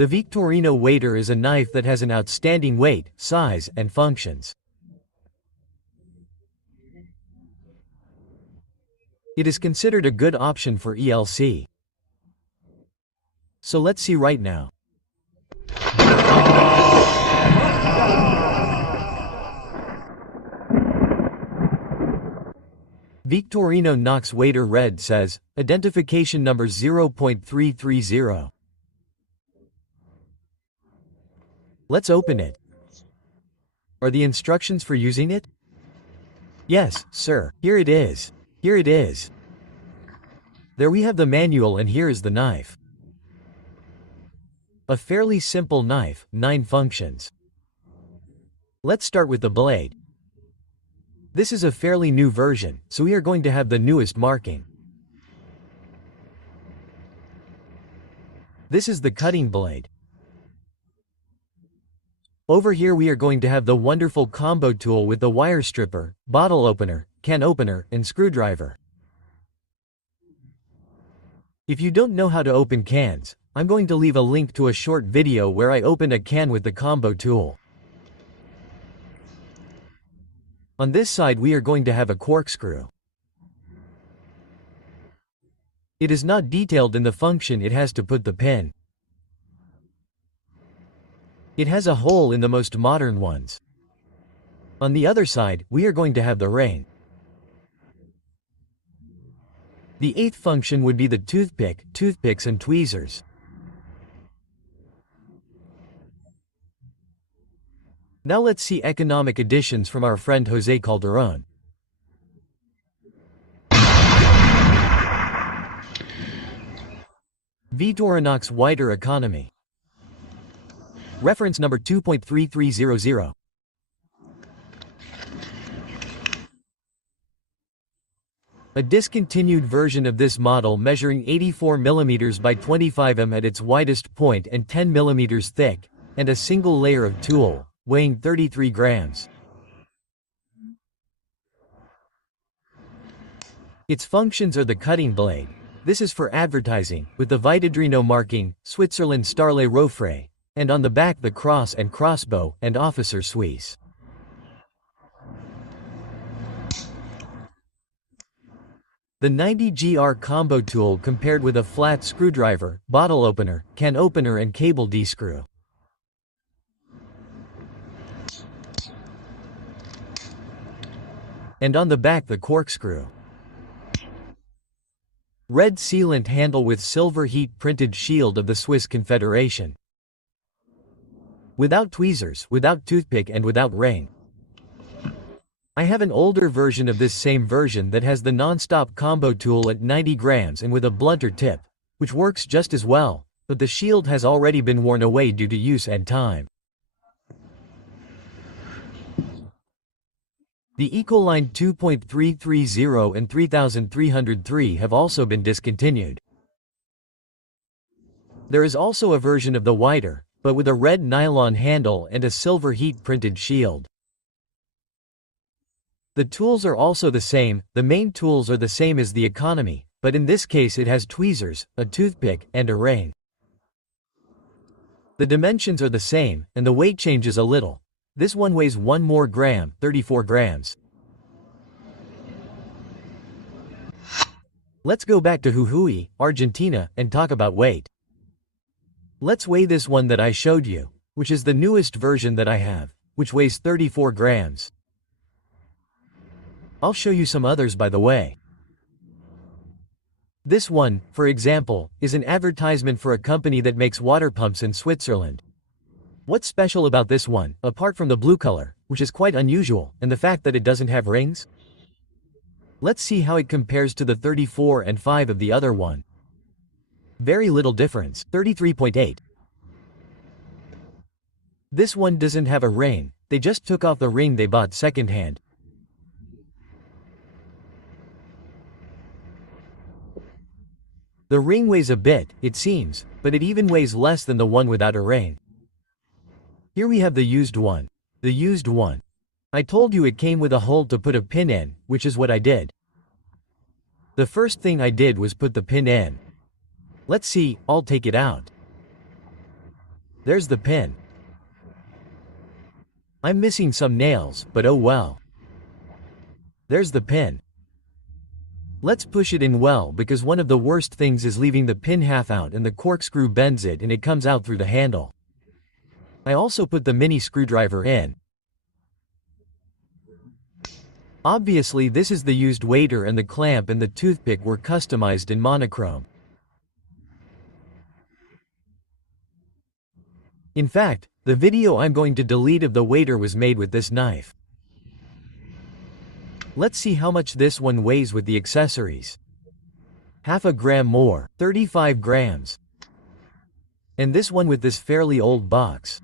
The Victorinox Waiter is a knife that has an outstanding weight, size, and functions. It is considered a good option for ELC. So let's see right now. Victorinox Waiter Red says, identification number 0.330. Let's open it. Are the instructions for using it? Yes, sir. Here it is. Here it is. There we have the manual and here is the knife. A fairly simple knife, 9 functions. Let's start with the blade. This is a fairly new version, so we are going to have the newest marking. This is the cutting blade. Over here we are going to have the wonderful combo tool with the wire stripper, bottle opener, can opener, and screwdriver. If you don't know how to open cans, I'm going to leave a link to a short video where I opened a can with the combo tool. On this side we are going to have a corkscrew. It is not detailed in the function it has to put the pin. It has a hole in the most modern ones. On the other side, we are going to have the ring. The 8th function would be the toothpick, toothpicks and tweezers. Now let's see economic additions from our friend Jose Calderon. Victorinox Waiter Economy. Reference number 2.3300. A discontinued version of this model measuring 84 mm by 25 mm at its widest point and 10 mm thick, and a single layer of tool, weighing 33 grams. Its functions are the cutting blade. This is for advertising, with the Vitadrino marking, Switzerland Starle Rofre, and on the back the cross and crossbow, and officer Suisse. The 90GR combo tool compared with a flat screwdriver, bottle opener, can opener and cable D-screw. And on the back the corkscrew. Red sealant handle with silver heat printed shield of the Swiss Confederation. Without tweezers, without toothpick and without ring. I have an older version of this same version that has the non-stop combo tool at 90 grams and with a blunter tip, which works just as well, but the shield has already been worn away due to use and time. The Ecoline 2.330 and 3303 have also been discontinued. There is also a version of the Waiter, but with a red nylon handle and a silver heat-printed shield. The tools are also the same, the main tools are the same as the Economy, but in this case it has tweezers, a toothpick, and a ring. The dimensions are the same, and the weight changes a little. This one weighs 1 more gram, 34 grams. Let's go back to Jujuy, Argentina, and talk about weight. Let's weigh this one that I showed you, which is the newest version that I have, which weighs 34 grams. I'll show you some others by the way. This one, for example, is an advertisement for a company that makes water pumps in Switzerland. What's special about this one, apart from the blue color, which is quite unusual, and the fact that it doesn't have rings? Let's see how it compares to the 34 and 5 of the other one. Very little difference, 33.8. This one doesn't have a ring, they just took off the ring they bought secondhand. The ring weighs a bit, it seems, but it even weighs less than the one without a ring. Here we have the used one. The used one. I told you it came with a hole to put a pin in, which is what I did. The first thing I did was put the pin in. Let's see, I'll take it out. There's the pin. I'm missing some nails, but oh well. There's the pin. Let's push it in well, because one of the worst things is leaving the pin half out and the corkscrew bends it and it comes out through the handle. I also put the mini screwdriver in. Obviously this is the used waiter, and the clamp and the toothpick were customized in monochrome. In fact, the video I'm going to delete of the waiter was made with this knife. Let's see how much this one weighs with the accessories. Half a gram more, 35 grams. And this one with this fairly old box.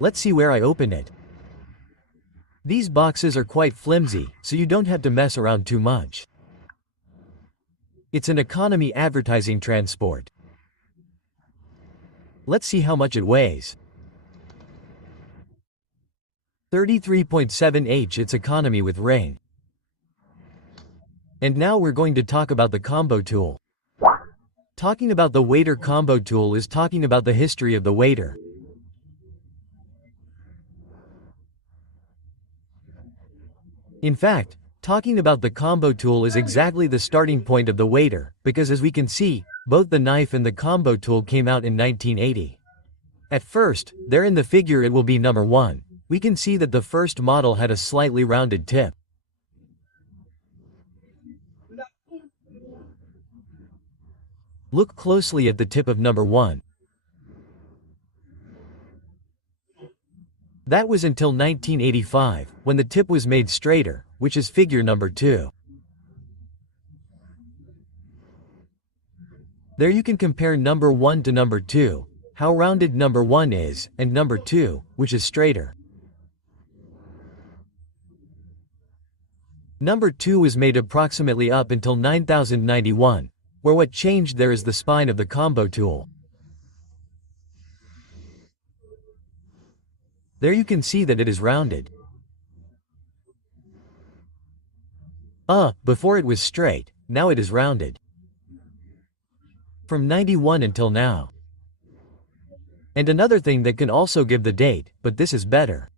Let's see where I open it. These boxes are quite flimsy, so you don't have to mess around too much. It's an economy advertising transport. Let's see how much it weighs. 33.7 It's economy with ring. And now we're going to talk about the combo tool. Talking about the waiter combo tool is talking about the history of the waiter. In fact, talking about the combo tool is exactly the starting point of the waiter, because as we can see, both the knife and the combo tool came out in 1980. At first, there in the figure it will be number 1. We can see that the first model had a slightly rounded tip. Look closely at the tip of number 1. That was until 1985, when the tip was made straighter, which is figure number 2. There you can compare number 1 to number 2, how rounded number 1 is, and number 2, which is straighter. Number 2 was made approximately up until 9091, where what changed there is the spine of the combo tool. There you can see that it is rounded. Before it was straight, now it is rounded. From 91 until now. And another thing that can also give the date, but this is better.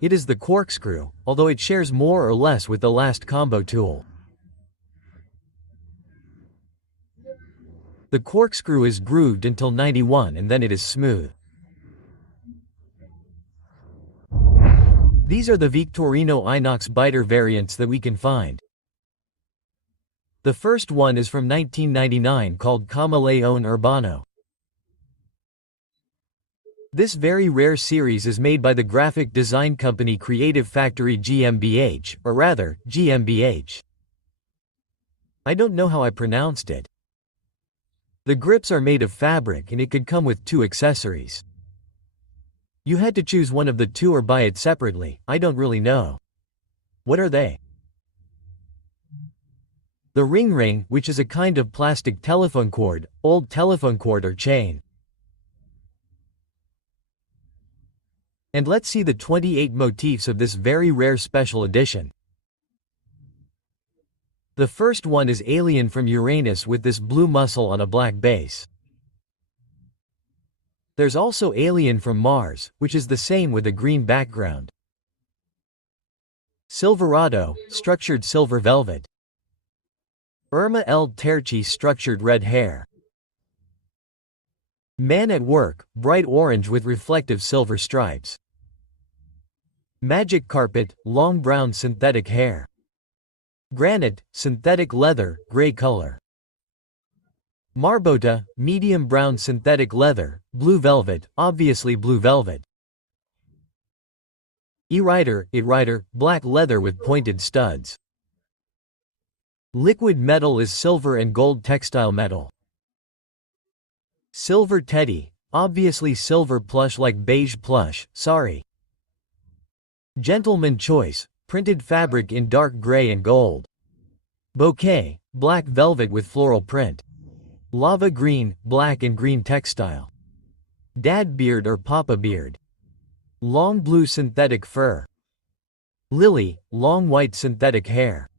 It is the corkscrew, although it shares more or less with the last combo tool. The corkscrew is grooved until 91 and then it is smooth. These are the Victorinox biter variants that we can find. The first one is from 1999 called Camaleón Urbano. This very rare series is made by the graphic design company Creative Factory GmbH, or rather, GmbH. I don't know how I pronounced it. The grips are made of fabric and it could come with 2 accessories. You had to choose one of the 2 or buy it separately, I don't really know. What are they? The ring, which is a kind of plastic telephone cord, old telephone cord or chain. And let's see the 28 motifs of this very rare special edition. The first one is Alien from Uranus with this blue mussel on a black base. There's also Alien from Mars, which is the same with a green background. Silverado, structured silver velvet. Irma El Terci, structured red hair. Man at Work, bright orange with reflective silver stripes. Magic Carpet, long brown synthetic hair. Granite, synthetic leather, gray color. Marbota, medium brown synthetic leather, blue velvet, obviously blue velvet. It-Rider, black leather with pointed studs. Liquid metal is silver and gold textile metal. Silver Teddy, obviously silver plush like beige plush, sorry. Gentleman Choice, printed fabric in dark gray and gold. Bouquet, black velvet with floral print. Lava Green, black and green textile. Dad Beard or Papa Beard. Long blue synthetic fur. Lily, long white synthetic hair.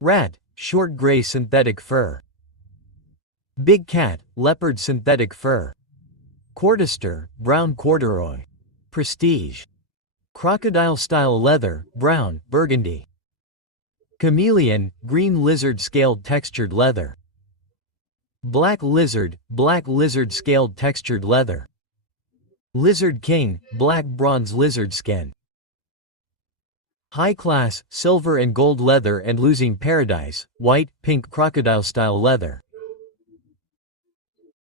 Rat, short gray synthetic fur. Big cat, leopard synthetic fur. Cordyster, brown corduroy. Prestige. Crocodile-style leather, brown, burgundy. Chameleon, green lizard scaled textured leather. Black lizard scaled textured leather. Lizard king, black bronze lizard skin. High class, silver and gold leather and losing paradise, white, pink crocodile-style leather.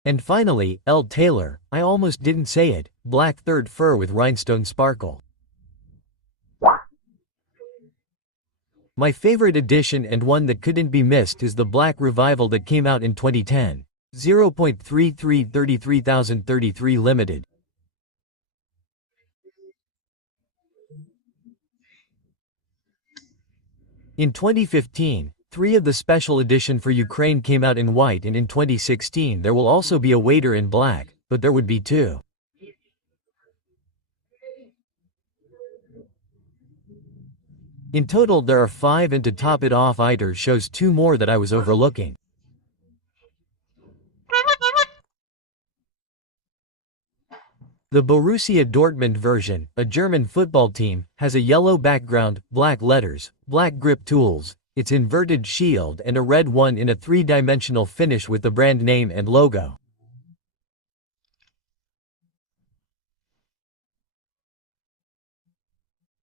And finally, L. Taylor, I almost didn't say it, black third fur with rhinestone sparkle. My favorite edition and one that couldn't be missed is the Black Revival that came out in 2010. 0.33 limited. In 2015, 3 of the special edition for Ukraine came out in white, and in 2016 there will also be a waiter in black, but there would be 2. In total there are 5, and to top it off Iter shows 2 more that I was overlooking. The Borussia Dortmund version, a German football team, has a yellow background, black letters, black grip tools, its inverted shield and a red one in a 3-dimensional finish with the brand name and logo.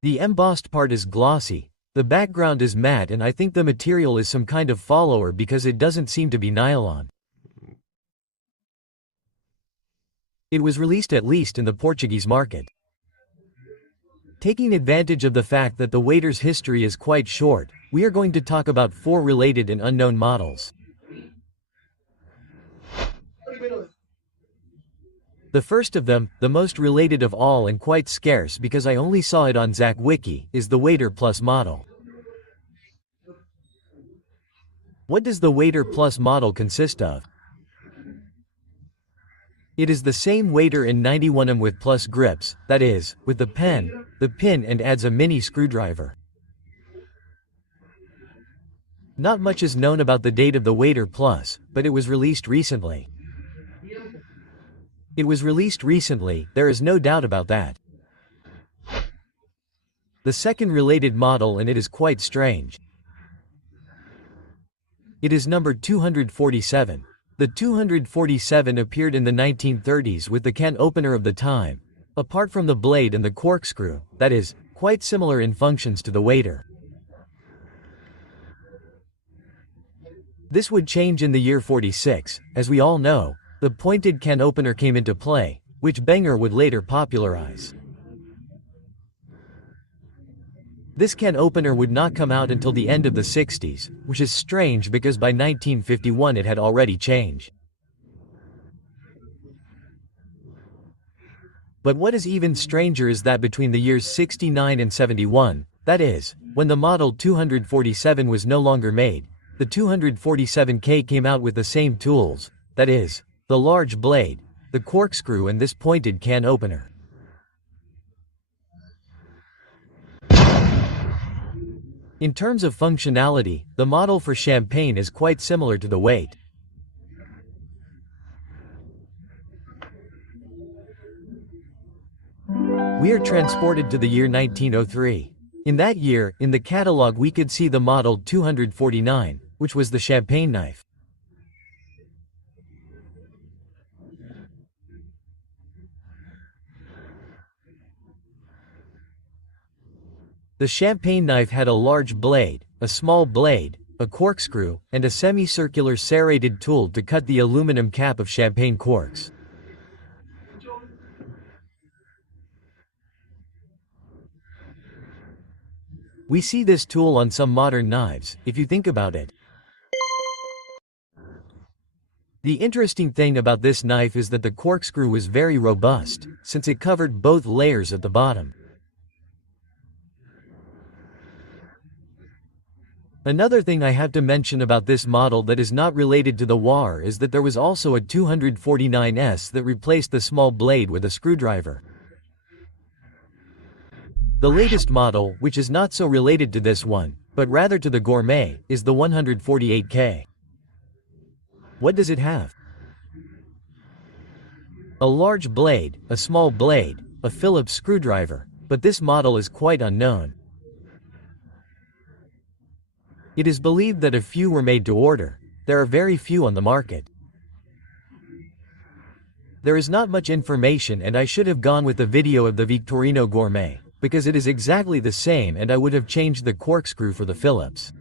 The embossed part is glossy, the background is matte, and I think the material is some kind of follower because it doesn't seem to be nylon. It was released at least in the Portuguese market. Taking advantage of the fact that the waiter's history is quite short, we are going to talk about 4 related and unknown models. The first of them, the most related of all and quite scarce because I only saw it on ZachWiki, is the Waiter Plus model. What does the Waiter Plus model consist of? It is the same waiter in 91mm with plus grips, that is, with the pen, the pin, and adds a mini screwdriver. Not much is known about the date of the Waiter Plus, but it was released recently. It was released recently, there is no doubt about that. The second related model, and it is quite strange. It is number 247. The 247 appeared in the 1930s with the can opener of the time, apart from the blade and the corkscrew, that is, quite similar in functions to the waiter. This would change in the year 46, as we all know, the pointed can opener came into play, which Benger would later popularize. This can opener would not come out until the end of the 60s, which is strange because by 1951 it had already changed. But what is even stranger is that between the years 69 and 71, that is, when the model 247 was no longer made, the 247K came out with the same tools, that is, the large blade, the corkscrew, and this pointed can opener. In terms of functionality, the model for champagne is quite similar to the Waiter. We are transported to the year 1903. In that year, in the catalog we could see the model 249, which was the champagne knife. The champagne knife had a large blade, a small blade, a corkscrew, and a semicircular serrated tool to cut the aluminum cap of champagne corks. We see this tool on some modern knives, if you think about it. The interesting thing about this knife is that the corkscrew was very robust, since it covered both layers at the bottom. Another thing I have to mention about this model that is not related to the WAR is that there was also a 249S that replaced the small blade with a screwdriver. The latest model, which is not so related to this one, but rather to the Gourmet, is the 148K. What does it have? A large blade, a small blade, a Phillips screwdriver, but this model is quite unknown. It is believed that a few were made to order. There are very few on the market. There is not much information, and I should have gone with the video of the Victorino Gourmet, because it is exactly the same, and I would have changed the corkscrew for the Phillips.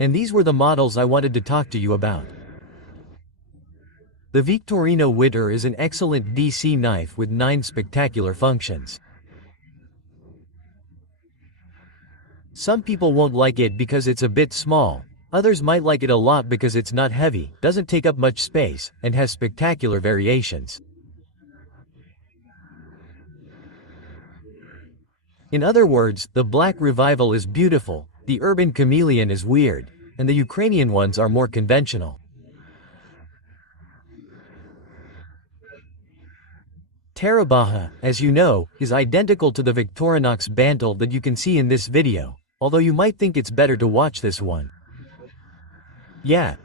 And these were the models I wanted to talk to you about. The Victorino Waiter is an excellent DC knife with 9 spectacular functions. Some people won't like it because it's a bit small, others might like it a lot because it's not heavy, doesn't take up much space, and has spectacular variations. In other words, the Black Revival is beautiful, the Urban Chameleon is weird, and the Ukrainian ones are more conventional. Tarabaha, as you know, is identical to the Victorinox Bantle that you can see in this video, although you might think it's better to watch this one. Yeah,